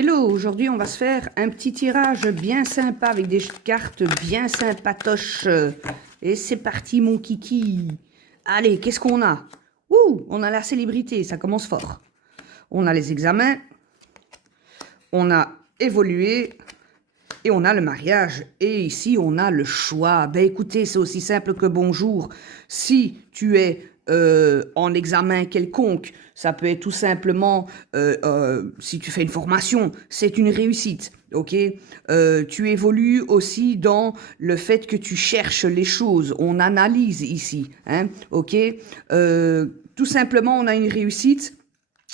Hello, aujourd'hui on va se faire un petit tirage bien sympa avec des cartes bien sympatoches. Et c'est parti mon kiki. Allez, qu'est-ce qu'on a? Ouh, on a la célébrité, ça commence fort. On a les examens, on a évolué et on a le mariage. Et ici on a le choix. Ben écoutez, c'est aussi simple que bonjour. Si tu es en examen quelconque, ça peut être tout simplement, si tu fais une formation, c'est une réussite, ok. Tu évolues aussi dans le fait que tu cherches les choses, on analyse ici, hein, ok. Tout simplement, on a une réussite.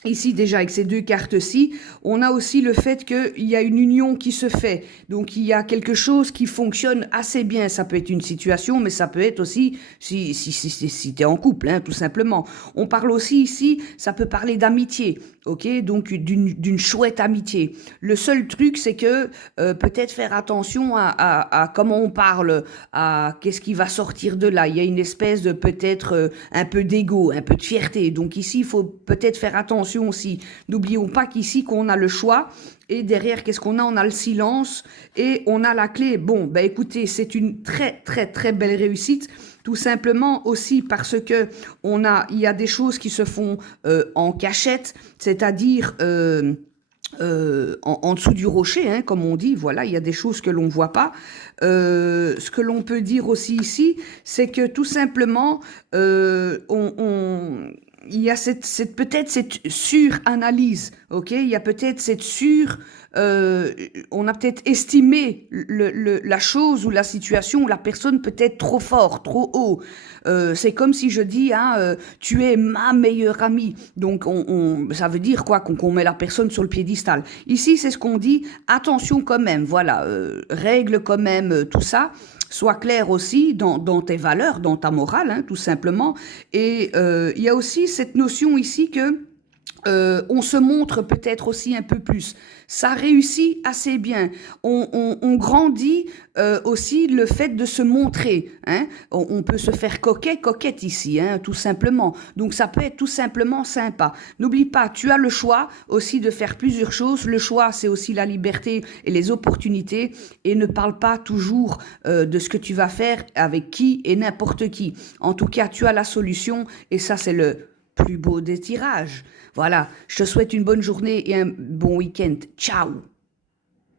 Ici, déjà, avec ces deux cartes-ci, on a aussi le fait qu'il y a une union qui se fait. Donc, il y a quelque chose qui fonctionne assez bien. Ça peut être une situation, mais ça peut être aussi si tu es en couple, hein, tout simplement. On parle aussi ici, ça peut parler d'amitié, ok? Donc, d'une chouette amitié. Le seul truc, c'est que peut-être faire attention à comment on parle, à qu'est-ce qui va sortir de là. Il y a une espèce de peut-être un peu d'ego, un peu de fierté. Donc, ici, il faut peut-être faire attention aussi. N'oublions pas qu'ici, qu'on a le choix. Et derrière, qu'est-ce qu'on a? On a le silence et on a la clé. Bon, ben écoutez, c'est une très, très, très belle réussite. Tout simplement aussi parce que il y a des choses qui se font en cachette, c'est-à-dire en dessous du rocher, hein, comme on dit. Voilà, il y a des choses que l'on ne voit pas. Ce que l'on peut dire aussi ici, c'est que tout simplement, il y a peut-être cette suranalyse, ok? Il y a peut-être cette on a peut-être estimé la chose ou la situation ou la personne peut-être trop fort, trop haut. C'est comme si je dis, hein, tu es ma meilleure amie. Donc, ça veut dire quoi? Qu'on met la personne sur le piédestal. Ici, c'est ce qu'on dit. Attention quand même, voilà. Règle quand même tout ça. Sois clair aussi dans tes valeurs, dans ta morale, hein, tout simplement. Et il y a aussi cette notion ici que on se montre peut-être aussi un peu plus. Ça réussit assez bien. On grandit aussi le fait de se montrer. Hein. On peut se faire coquette ici, hein, tout simplement. Donc ça peut être tout simplement sympa. N'oublie pas, tu as le choix aussi de faire plusieurs choses. Le choix, c'est aussi la liberté et les opportunités. Et ne parle pas toujours de ce que tu vas faire avec qui et n'importe qui. En tout cas, tu as la solution et ça, c'est le plus beau des tirages. Voilà, je te souhaite une bonne journée et un bon week-end. Ciao!